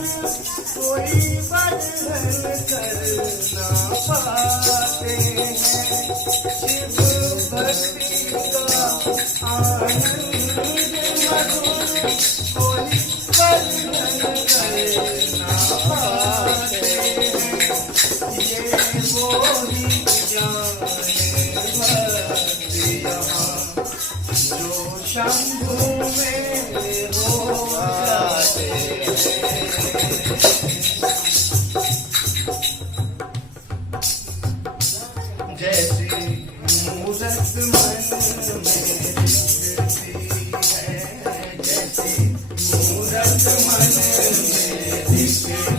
कोई बंधन कर ना पाते हैं। शिव भक्ति का आनंद मधुर कोई बंधन कर ना पाते हैं। ये वो ही जाने भक्ति यहाँ जो शंभु में हो जाते हैं। जैसी मूरत मन में दिखती है, जैसी मूरत मन में दिखती